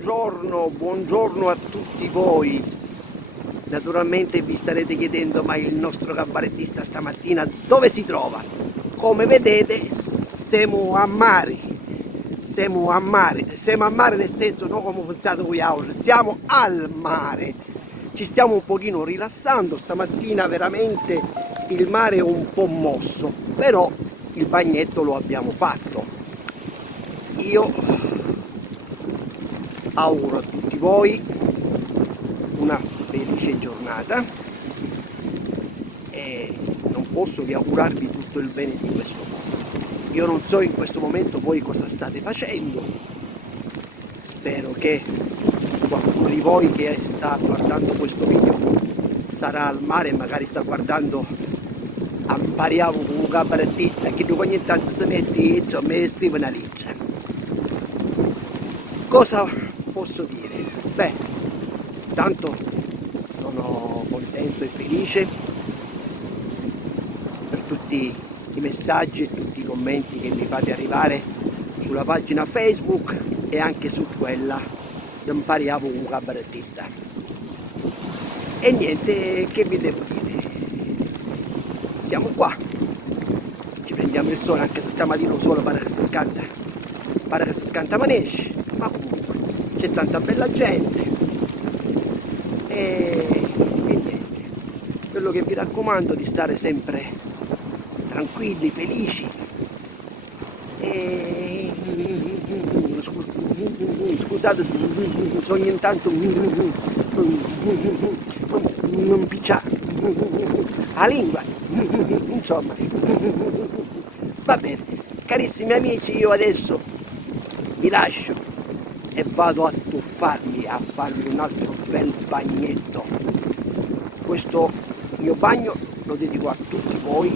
buongiorno a tutti voi. Naturalmente vi starete chiedendo, ma il nostro cabarettista stamattina dove si trova? Come vedete siamo a mare nel senso non come pensate voi altri, siamo al mare. Ci stiamo un pochino rilassando, stamattina veramente il mare è un po' mosso, però il bagnetto lo abbiamo fatto. Io auguro a tutti voi una felice giornata e non posso che augurarvi tutto il bene di questo mondo. Io non so in questo momento voi cosa state facendo, spero che qualcuno di voi che sta guardando questo video sarà al mare e magari sta guardando Ampariamo con un cabarettista che ogni tanto si mette insomma e scrive una lettera. Cosa posso dire? Beh, tanto sono contento e felice per tutti i messaggi e tutti i commenti che mi fate arrivare sulla pagina Facebook e anche su quella di Impariamo con un cabarettista. E niente, che vi devo dire? Siamo qua, ci prendiamo il sole anche se stamattina il sole pare che si scanta manesci, ma comunque c'è tanta bella gente e niente, quello che vi raccomando è di stare sempre tranquilli, felici e scusate se ogni tanto non piccia la lingua, insomma. Va bene, carissimi amici, io adesso vi lascio e vado a tuffarmi, a farmi un altro bel bagnetto. Questo mio bagno lo dedico a tutti voi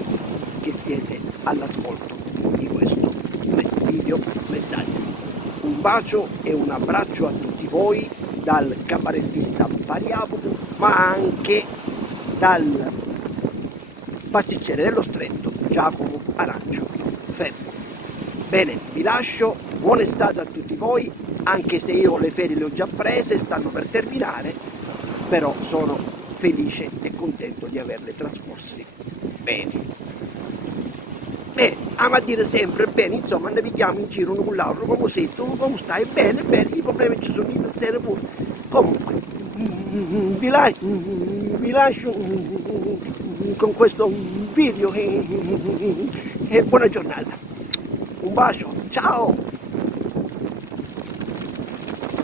che siete all'ascolto di questo video messaggio. Un bacio e un abbraccio a tutti voi dal cabarettista Pariapo, ma anche dal pasticcere dello Stretto Giacomo Arancio Fermo. Bene, vi lascio, buona estate a tutti voi, anche se io le ferie le ho già prese, stanno per terminare, però sono felice e contento di averle trascorsi bene. Ama a dire sempre bene, insomma, ne picchiamo in giro uno con l'altro, come sei tu, come stai, bene, i problemi ci sono, io sera pure. Comunque, vi lascio con questo video e buona giornata. Un bacio, ciao!